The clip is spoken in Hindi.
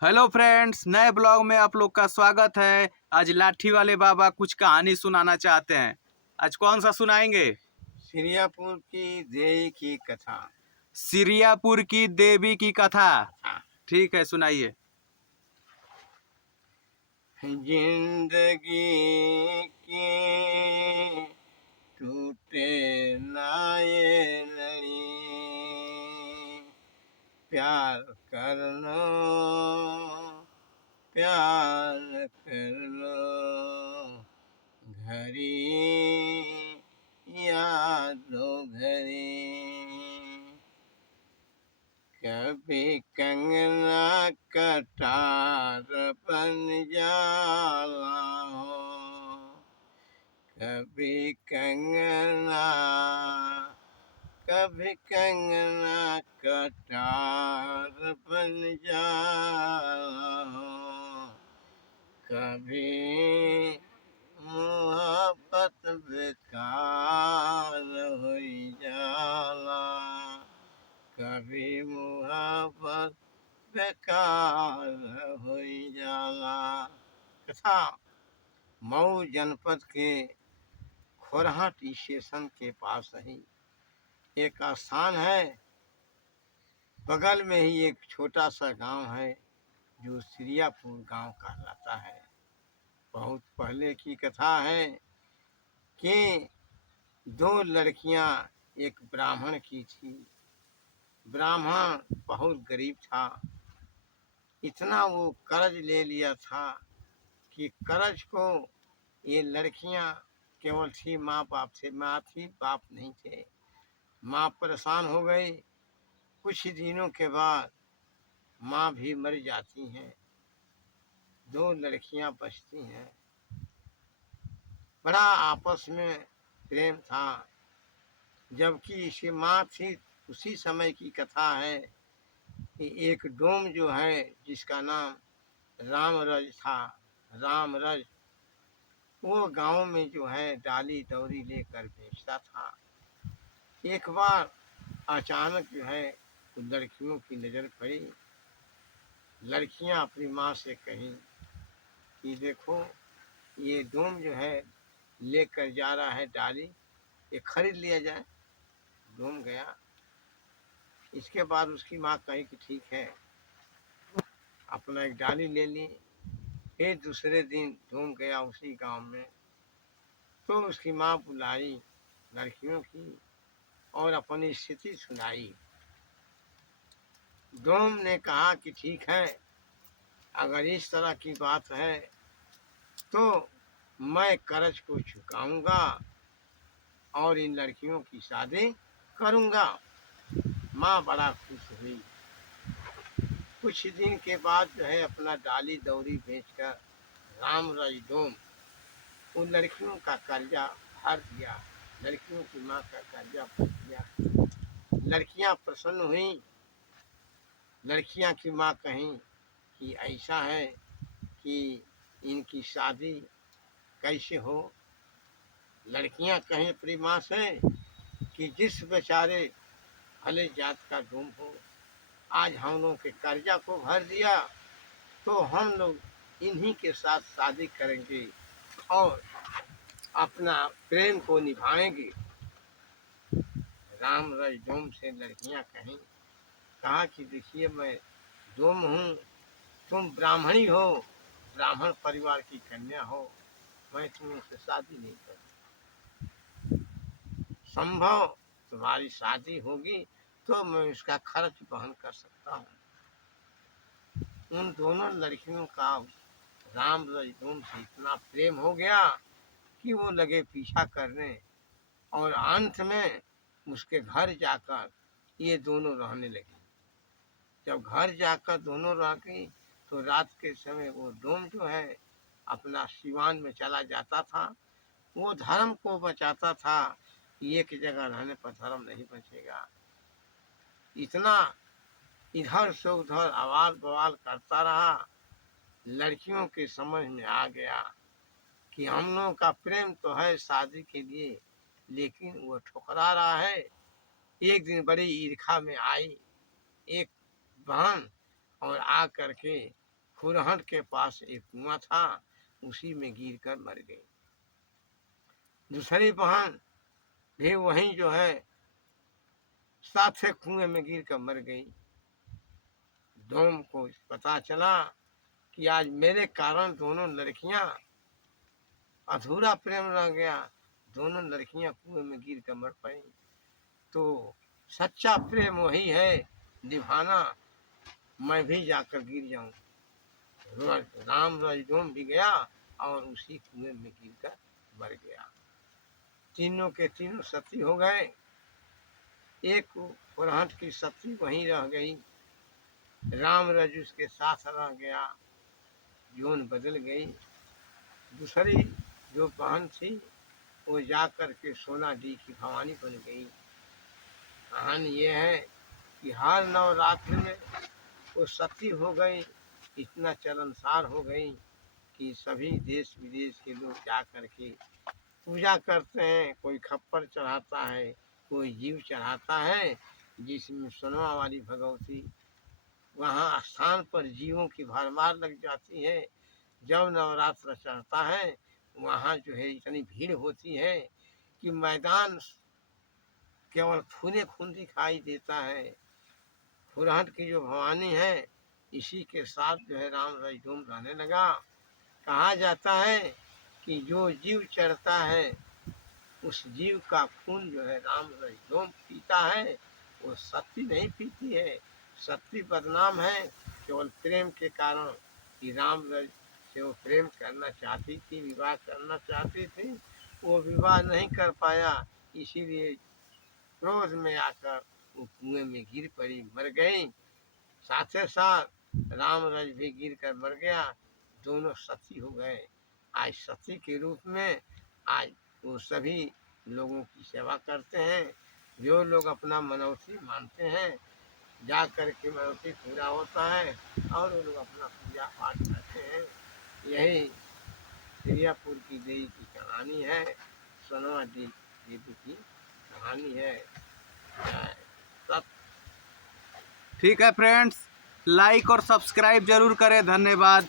हेलो फ्रेंड्स, नए ब्लॉग में आप लोग का स्वागत है। आज लाठी वाले बाबा कुछ कहानी सुनाना चाहते हैं। आज कौन सा सुनाएंगे? सिरियापुर की देवी की कथा। सिरियापुर की देवी की कथा। हाँ। ठीक है, सुनाइए। जिंदगी की टूटे ना ये लड़ी, प्यार कर लो, प्यार कर लो, घड़ी यादों घड़ी। कभी कंगना कटार बन जाला हो, कभी कंगना कटार बन जाला हो, कभी मोहब्बत बेकार हो जाला, कभी मोहब्बत बेकार हो जाला। तथा मऊ जनपद के खोरहट स्टेशन के पास ही एक स्थान है। बगल में ही एक छोटा सा गांव है जो सिरियापुर गांव कहलाता है। बहुत पहले की कथा है कि दो लड़कियां एक ब्राह्मण की थी। ब्राह्मण बहुत गरीब था। इतना वो कर्ज ले लिया था कि कर्ज को ये लड़कियां केवल थी माँ बाप से, माँ थी बाप नहीं थे। माँ परेशान हो गई। कुछ दिनों के बाद माँ भी मर जाती हैं। दो लड़कियां बचती हैं। बड़ा आपस में प्रेम था। जबकि इसी माँ थी, उसी समय की कथा है कि एक डोम जो है जिसका नाम रामरज था, रामरज, वो गांव में जो है डाली दौरी लेकर बेचता था। एक बार अचानक जो है लड़कियों की नज़र पड़ी। लड़कियां अपनी माँ से कहीं कि देखो ये डोम जो है लेकर जा रहा है डाली, ये खरीद लिया जाए। डोम गया। इसके बाद उसकी माँ कही कि ठीक है, अपना एक डाली ले ली। फिर दूसरे दिन डोम गया उसी गांव में। तो उसकी माँ बुलाई लड़कियों की और अपनी स्थिति सुनाई। डोम ने कहा कि ठीक है, अगर इस तरह की बात है तो मैं कर्ज को चुकाऊंगा और इन लड़कियों की शादी करूंगा। माँ बड़ा खुश हुई। कुछ दिन के बाद जो है अपना डाली दौरी बेचकर रामराज डोम उन लड़कियों का कर्जा भर दिया। लड़कियों की माँ का कर्जा भर दिया। लड़कियां प्रसन्न हुई। लड़कियां की माँ कहीं कि ऐसा है कि इनकी शादी कैसे हो। लड़कियां कहीं अपनी माँ से कि जिस बेचारे भले जात का डोम हो, आज हम लोग के कर्जा को भर दिया तो हम लोग इन्हीं के साथ शादी करेंगे और अपना प्रेम को निभाएंगे। राम रज डोम से लड़कियां कहीं कहा कि देखिए मैं डोम हूँ, तुम ब्राह्मणी हो, ब्राह्मण परिवार की कन्या हो, मैं तुमसे शादी नहीं करूँ। संभव तुम्हारी शादी होगी तो मैं उसका खर्च वहन कर सकता हूँ। उन दोनों लड़कियों का राम रजडोम से इतना प्रेम हो गया कि वो लगे पीछा करने और अंत में उसके घर जाकर ये दोनों रहने लगे। जब घर जाकर दोनों रह गई तो रात के समय वो डोम जो है अपना सिवान में चला जाता था। वो धर्म को बचाता था। एक जगह रहने पर धर्म नहीं बचेगा। इतना इधर से उधर आवाज बवाल करता रहा। लड़कियों के समझ में आ गया कि हम लोगों का प्रेम तो है शादी के लिए, लेकिन वो ठुकरा रहा है। एक दिन बड़ी ईर्खा में आई एक बहन और आ करके खुरहट के पास एक कुआं था, उसी में गिर कर मर गई। दूसरी बहन भी वहीं जो है साथे कुएं में गिर कर मर गई। दोनों को पता चला कि आज मेरे कारण दोनों लड़कियां अधूरा प्रेम रह गया, दोनों लड़कियां कुएं में गिर कर मर पड़ी। तो सच्चा प्रेम वही है निभाना, मैं भी जाकर गिर जाऊं। राम रजोम भी गया और उसी कुएं में गिर कर मर गया। तीनों के तीनों सती हो गए। एक खुरहट की सती वहीं रह गई, राम रज उसके साथ रह गया, जीवन बदल गई। दूसरी जो बहन थी वो जा कर के सोना डी की भवानी बन गई। कहानी ये है कि हर नवरात्र में वो सती हो गई, इतना चरणसार हो गई कि सभी देश विदेश के लोग जा कर के पूजा करते हैं। कोई खप्पर चढ़ाता है, कोई जीव चढ़ाता है, जिसमें सोनवा वाली भगवती वहाँ स्थान पर जीवों की भरमार लग जाती है। जब नवरात्र चढ़ता है वहाँ जो है इतनी भीड़ होती है कि मैदान केवल खूने खून दिखाई देता है। खुरहट की जो भवानी है इसी के साथ जो है राम रजोम रहने लगा। कहा जाता है कि जो जीव चढ़ता है उस जीव का खून जो है राम रजोम पीता है, वो सती नहीं पीती है। सती बदनाम है केवल प्रेम के कारण कि राम रज से वो प्रेम करना चाहती थी, विवाह करना चाहती थी, वो विवाह नहीं कर पाया, इसीलिए क्रोध में आकर वो कुएं में गिर पड़ी, मर गई। साथ ही साथ राम रज भी गिर कर मर गया, दोनों सती हो गए। आज सती के रूप में आज वो सभी लोगों की सेवा करते हैं। जो लोग अपना मनौती मानते हैं जा कर के मनौती पूरा होता है और वो लोग अपना पूजा पाठ करते हैं। यही त्रियापुर की देवी की कहानी है, सोनवा देवी की कहानी है। सब ठीक है फ्रेंड्स, लाइक और सब्सक्राइब जरूर करें। धन्यवाद।